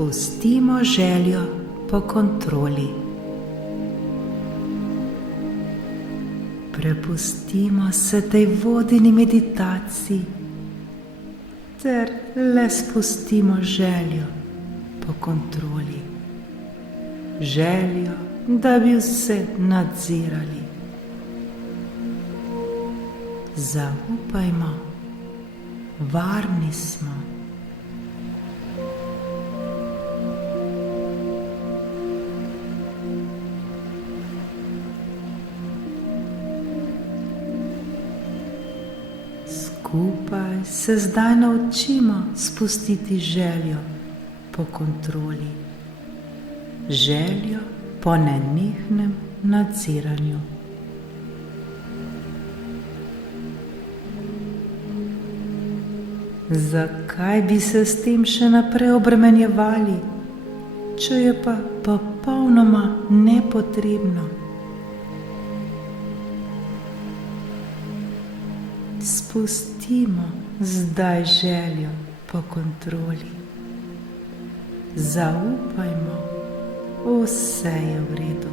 Spustimo željo po kontroli. Prepustimo se tej vodeni meditaciji ter le spustimo željo po kontroli. Željo, da bi vse nadzirali. Zaupajmo, varni smo. Skupaj se zdaj naučimo spustiti željo po kontroli, željo po nenehnem nadziranju. Zakaj bi se s tem še naprej obremenjevali, če je pa popolnoma nepotrebno? Spustimo zdaj željo po kontroli. Zaupajmo, vse je v redu.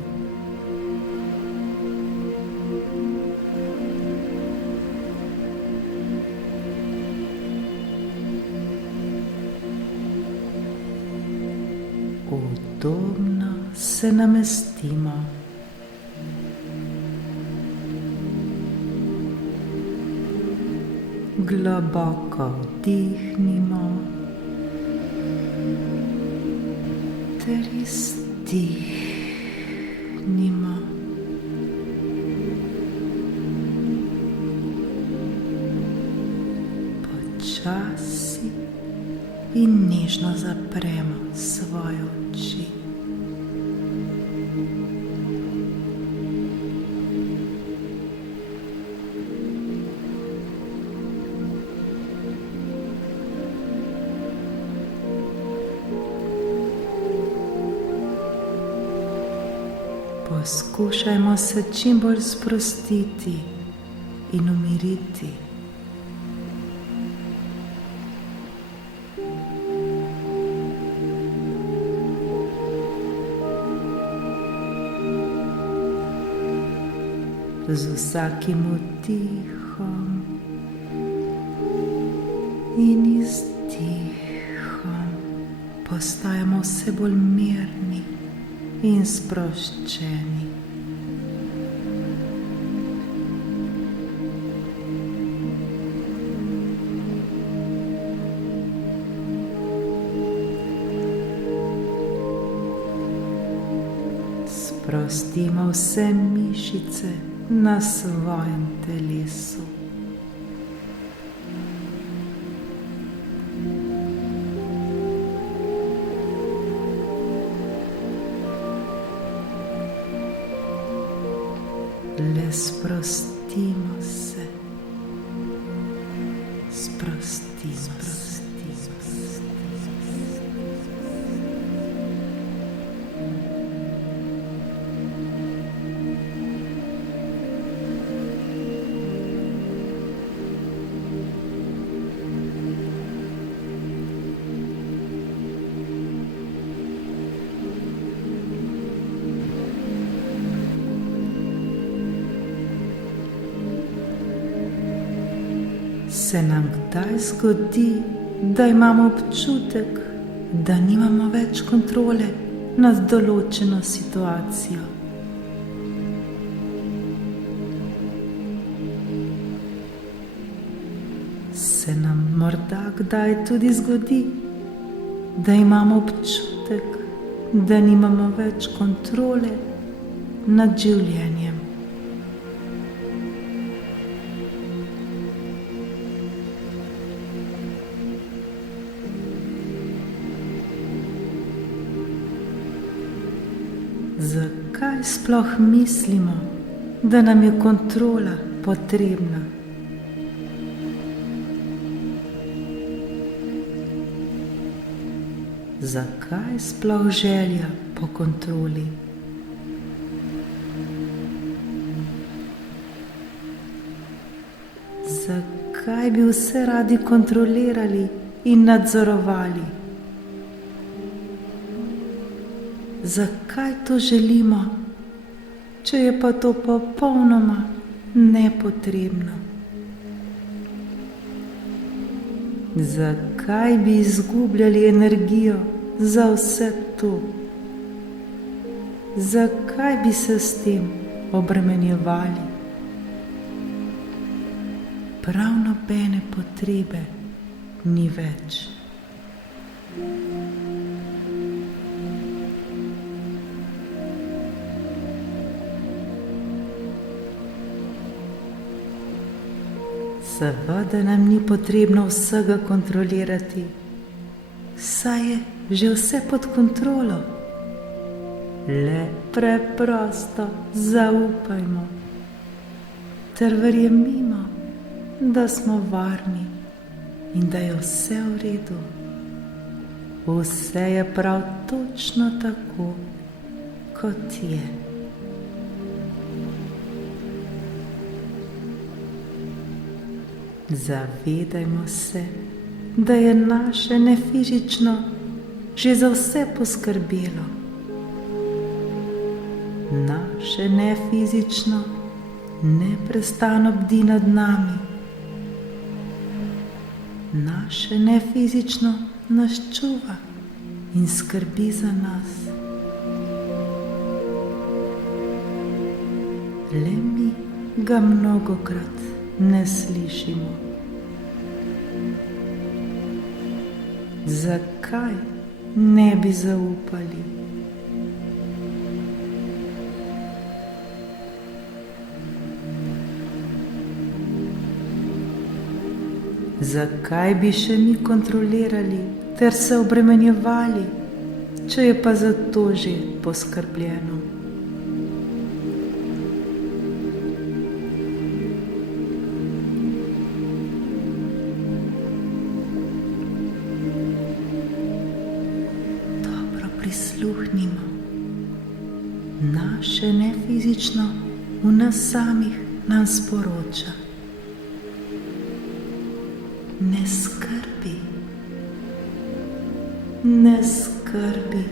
Udobno se namestimo. Globoko vdihnimo ter izdihnimo. Počasi in nežno zapremo svoje oči. Poskušajmo se čim bolj sprostiti in umiriti. Z vsakim vdihom in izdihom postajamo vse bolj mirni in sproščeni. Sprostimo vse mišice na svojem telesu. Le sprostimo se, sprostimo se. Se nam kdaj zgodi, da imamo občutek, da nimamo več kontrole nad določeno situacijo? Se nam morda kdaj tudi zgodi, da imamo občutek, da nimamo več kontrole nad življenjem? Zakaj sploh mislimo, da nam je kontrola potrebna? Zakaj sploh želja po kontroli? Zakaj bi vse radi kontrolirali in nadzorovali? zakaj to želimo, če je pa to popolnoma nepotrebno. Zakaj bi izgubljali energijo za vse to? Zakaj bi se s tem obremenjevali? Prav nobene potrebe ni več. Seveda nam ni potrebno vsega kontrolirati, saj je že vse pod kontrolo. Le preprosto zaupajmo ter verjemimo, da smo varni in da je vse v redu. Vse je prav točno tako, kot je. Zavedajmo se, da je naše nefizično že za vse poskrbelo. Naše nefizično neprestano bdi nad nami. Naše nefizično nas čuva in skrbi za nas. Le mi ga mnogokrat ne slišimo. Zakaj ne bi zaupali? Zakaj bi še mi kontrolirali ter se obremenjevali, če je pa za to že poskrbljeno? Prisluhnimo. Naše nefizično v nas samih nam sporoča: ne skrbi, ne skrbi,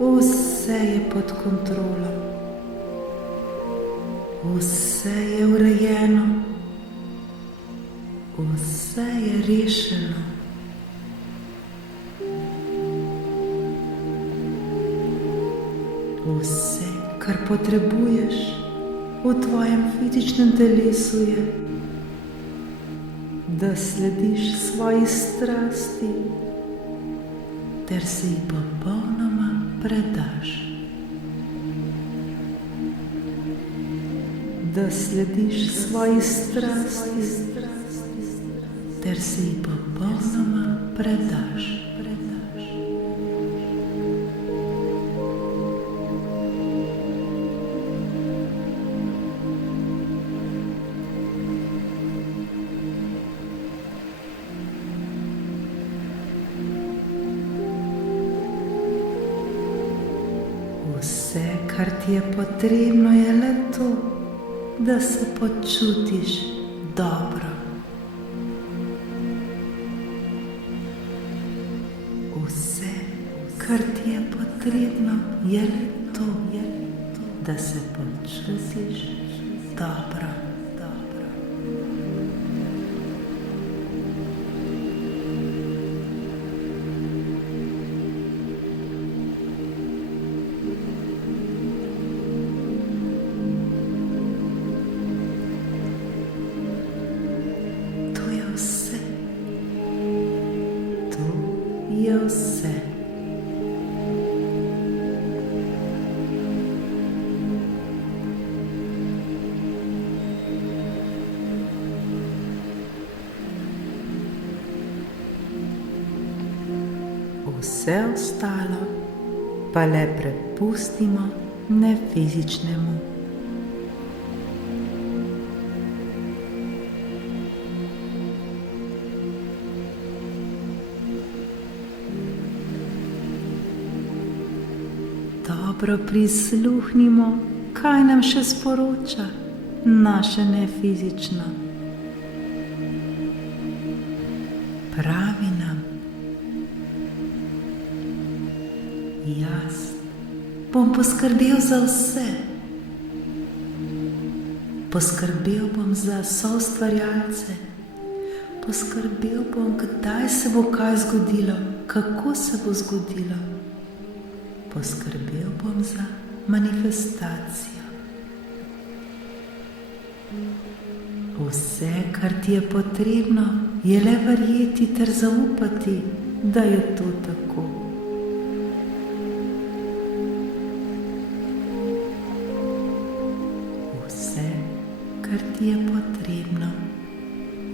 vse je pod kontrolo, vse je urejeno, vse je rešeno. Vse, kar potrebuješ v tvojem fizičnem telesu, je, da slediš svoji strasti ter se ji popolnoma predaš. Da slediš svoji strasti ter se ji popolnoma predaš. Vse, kar ti je potrebno, je le to, da se počutiš dobro. Vse, kar ti je potrebno, je le to, da se počutiš dobro. Je vse. Vse ostalo pa le prepustimo nefizičnemu. Dobro prisluhnimo, kaj nam še sporoča naše nefizično. Pravi nam: jasno, bom poskrbel za vse. Poskrbel bom za soustvarjalce. Poskrbel bom, kdaj se bo kaj zgodilo, kako se bo zgodilo. Poskrbel bom za manifestacijo. Vse, kar ti je potrebno, je le verjeti ter zaupati, da je to tako. Vse, kar ti je potrebno,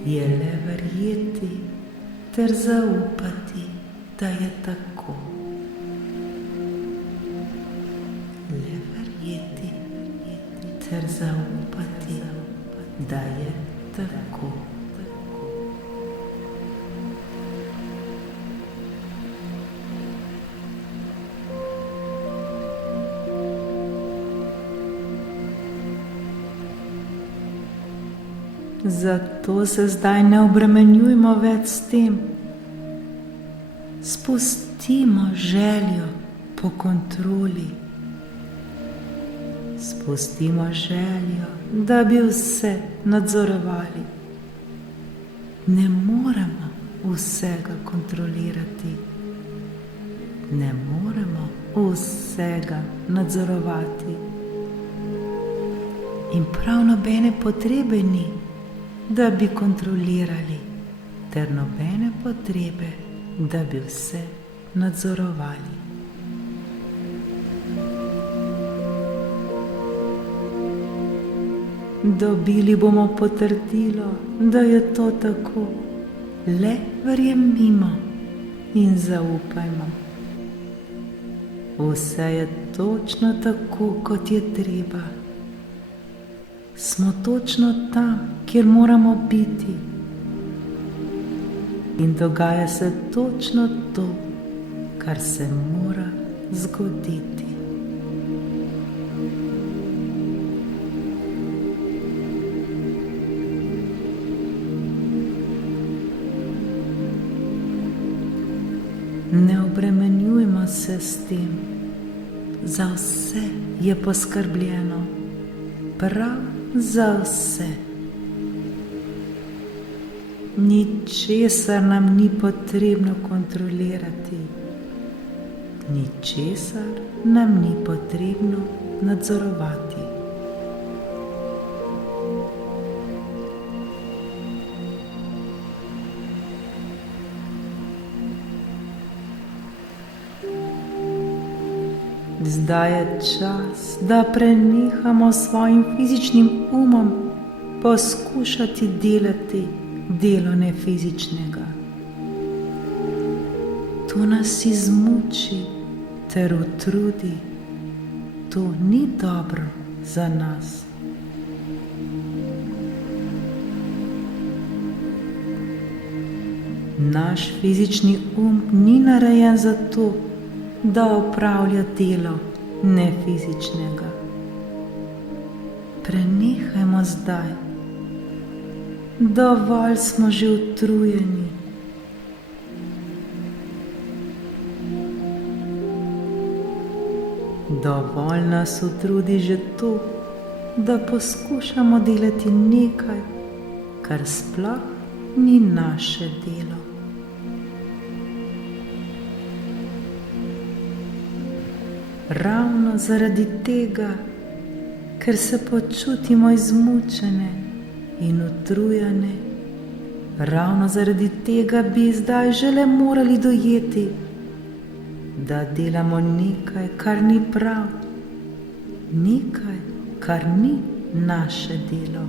je le verjeti ter zaupati, da je tako. Le verjeti ter zaupati, da je tako. Zato se zdaj ne obremenjujmo več s tem. Spustimo željo po kontroli. Spustimo željo, da bi vse nadzorovali. Ne moremo vsega kontrolirati. Ne moremo vsega nadzorovati. In prav nobene potrebe ni, da bi kontrolirali, ter nobene potrebe, da bi vse nadzorovali. Dobili bomo potrdilo, da je to tako. Le verjemimo in zaupajmo. Vse je točno tako, kot je treba. Smo točno tam, kjer moramo biti. In dogaja se točno to, kar se mora zgoditi. Ne obremenjujmo se s tem. Za vse je poskrbljeno. Prav za vse. Ničesar nam ni potrebno kontrolirati. Ničesar nam ni potrebno nadzorovati. Zdaj je čas, da prenehamo s svojim fizičnim umom poskušati delati delo nefizičnega. To nas izmuči ter utrudi. To ni dobro za nas. Naš fizični ni narejen za to, da opravlja delo nefizičnega. Prenehajmo zdaj. Dovolj smo že utrujeni. Dovolj nas utrudi že to, da poskušamo delati nekaj, kar sploh ni naše delo. Ravno zaradi tega, ker se počutimo izmučene in utrujene, ravno zaradi tega bi zdaj že le morali dojeti, da delamo nekaj, kar ni prav, nekaj, kar ni naše delo.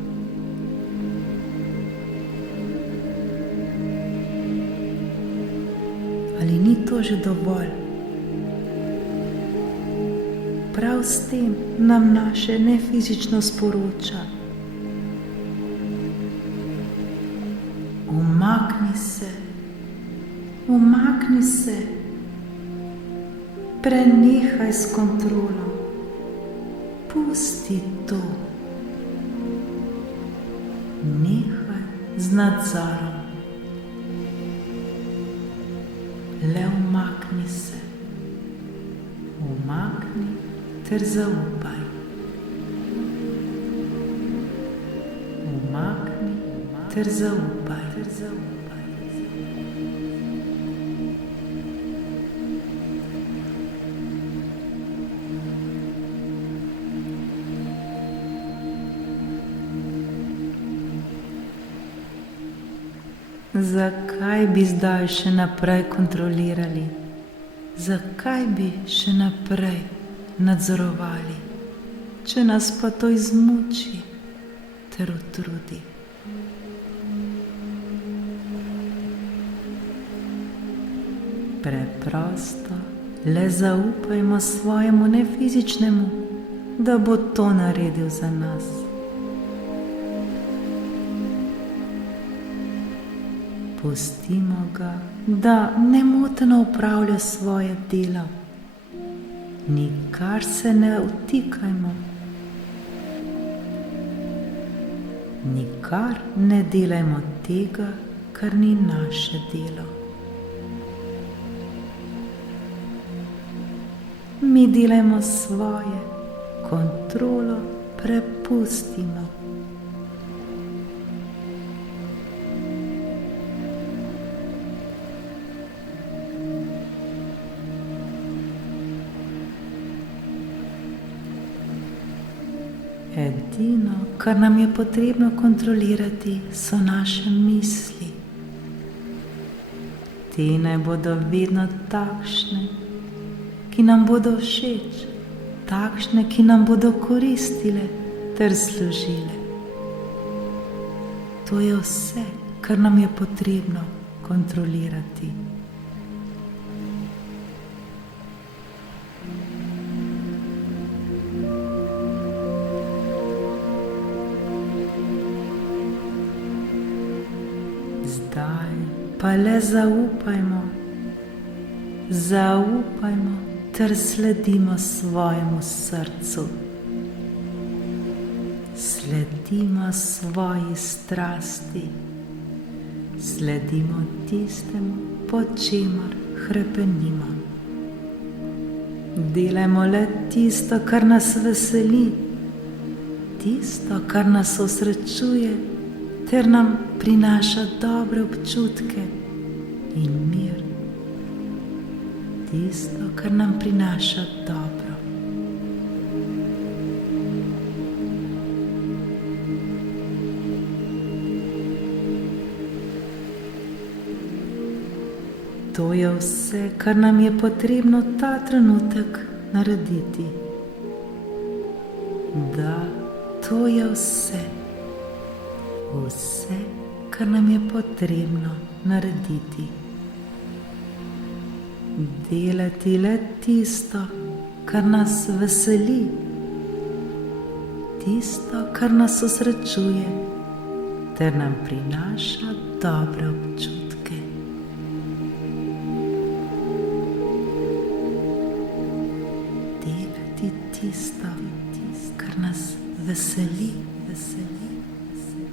Ali ni to že dovolj? Prav s tem nam naše nefizično sporoča: umakni se, umakni se, prenehaj s kontrolo, pusti to, nehaj z nadzorom, le umakni se, umakni ter zaupaj. Umakni ter zaupaj. Zakaj bi zdaj še naprej kontrolirali? Zakaj bi še naprej nadzorovali, če nas pa to izmuči ter utrudi? Preprosto le zaupajmo svojemu nefizičnemu, da bo to naredil za nas. Pustimo ga, da nemoteno opravlja svoje delo. Nikar se ne vtikajmo. Nikar ne delajmo tega, kar ni naše delo. Mi delajmo svoje, kontrolo prepustimo. Edino, kar nam je potrebno kontrolirati, so naše misli. Te naj bodo vedno takšne, ki nam bodo všeč, takšne, ki nam bodo koristile ter služile. To je vse, kar nam je potrebno kontrolirati. Zdaj pa le zaupajmo ter sledimo svojemu srcu. Sledimo svoji strasti, sledimo tistemu, po čemer hrepenimo. Delajmo le tisto, kar nas veseli, tisto, kar nas osrečuje ter nam prinaša dobre občutke in mir. Tisto, kar nam prinaša dobro. To je vse, kar nam je potrebno ta trenutek narediti. Da, to je vse. Vse, kar nam je potrebno narediti. Delati le tisto, kar nas veseli, tisto, kar nas osrečuje, ter nam prinaša dobre občutke. Delati tisto, kar nas veseli,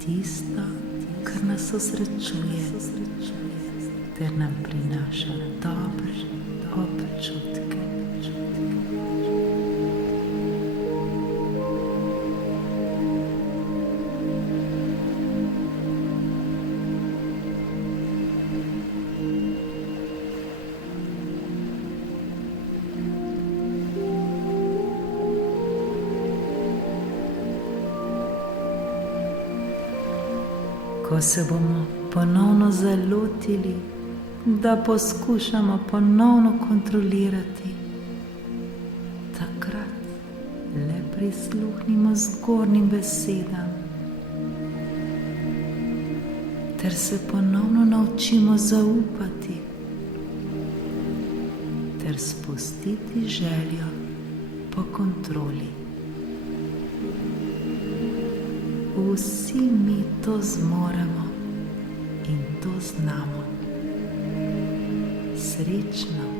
tisto, kar nas osrečuje, ter nam prinaša dobre občutke. Ko se bomo ponovno zalotili, da poskušamo ponovno kontrolirati, takrat le prisluhnimo zgornjim besedam ter se ponovno naučimo zaupati ter spustiti željo po kontroli. Vsi mi to zmoremo in to znamo. Srečno!